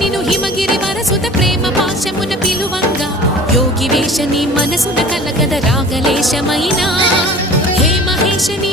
నిను హిమగిరి వరసుత ప్రేమ పాశమున పిలువంగా యోగి వేష నీ మనసున కలగద రాగలేశమైనా హే మహేశ నీ